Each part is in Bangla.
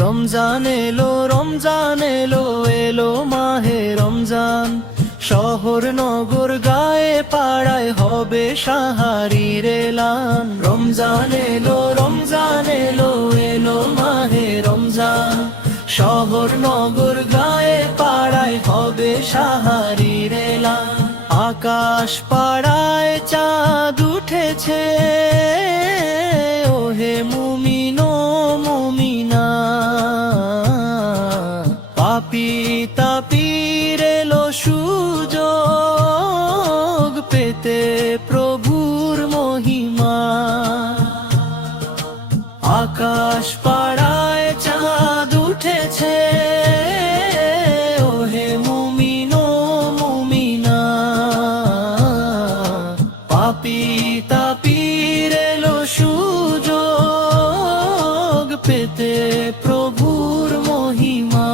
রমজান এলো, রমজান এলো, এলো মাহে রমজান। শহর নগর গায়ে পাড়ায় হবে সাহারির এলান। রমজান এলো, রমজান এলো, এলো মাহে রমজান। শহর নগর গায়ে পাড়ায় হবে সাহারির এলান। আকাশ পাড়ায় চাঁদ উঠেছে, ওহে মুমিন ও মুমিনা। পাপী তাপীর এলো সুযোগ পেতে প্রভুর মহিমা। আকাশ পাড়ায় চাঁদ উঠেছে, ওহে মুমিন ও মুমিনা। পাপী তাপীর এলো সুযোগ পেতে প্রভুর মহিমা।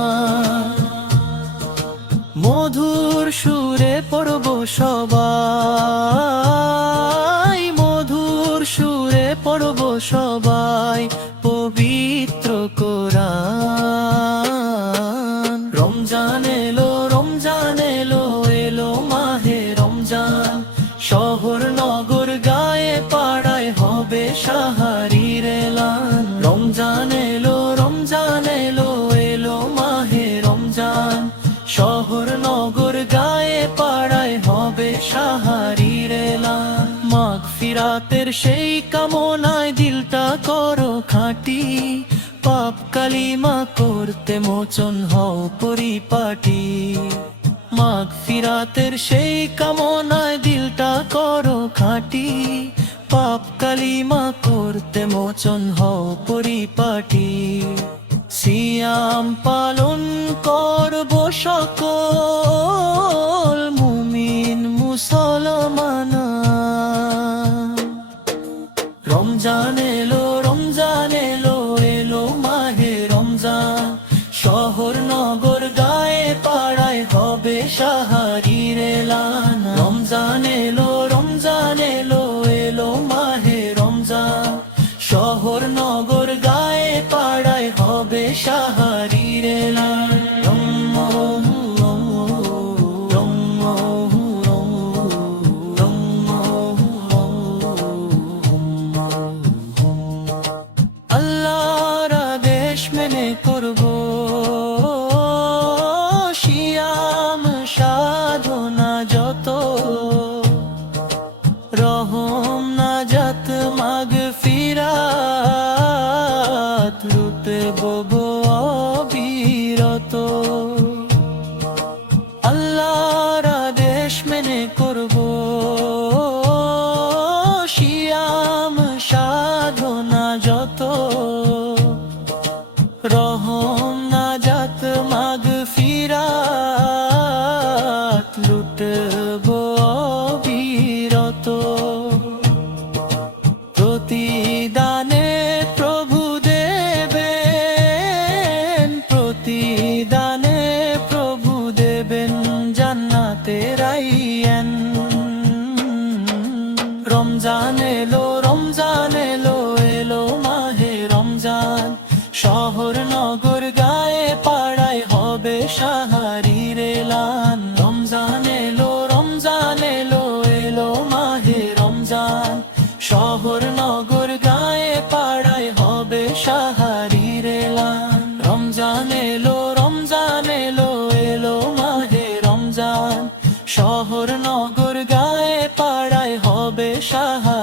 মধুর সুরে পড়ব সবাই, মধুর সুরে পড়ব সবাই পবিত্র কোরআন। রমজান এলো, রমজান এলো, এলো মাহে রমজান। শহর নগর গায়ে পাড়ায় হবে সাহারির এলান। রমজান এলো, রমজান এলো, এলো মাহে রমজান। শহর নগর গায়ে পাড়ায় হবে সাহারির এলান। মাগফিরাতের সেই কামনায় দিলটা করো খাঁটি, পাপ কালিমা করতে মোচন হও পরিপাটি। মাগফিরাতের সেই কামনায় দিলটা করো খাঁটি, পাপ কালিমা করতে মোচন হও পরিপাটি। সিয়াম পালন করব সকল মুমিন মুসলমান। রমজান এলো, রমজান এলো, এলো মাহে রমজান। শহর নগর গায়ে পাড়ায় হবে সাহারির এলান। রমজান এলো, রমজান এলো, এলো মাহে রমজান। শহর নগর গায়ে পাড়ায় হবে সাহারির এলান। আল্লাহর আদেশ মেনে করব সিয়াম সাধনা যত। রহম নাজাত মাগফিরাত লুটব অবিরত। আল্লাহর আদেশ মেনে করব সিয়াম সাধনা যত। রহম নাজাত মাগফিরাত লুটব অবিরত। প্রতিদানে প্রভু দেবেন, প্রতিদানে প্রভু দেবেন জান্নাতের আইন। রমজান এলো, রমজান এলো, এলো মাহে রমজান। শহর নগর গায়ে পাড়ায় হবে সাহারির এলান। রমজান এলো, রমজান এলো, এলো মাহে রমজান। শহর নগর গায়ে পাড়ায় হবে সাহারির এলান। রমজান এলো, রমজান এলো, এলো মাহে রমজান। শহর নগর গায়ে পাড়ায় হবে সাহারির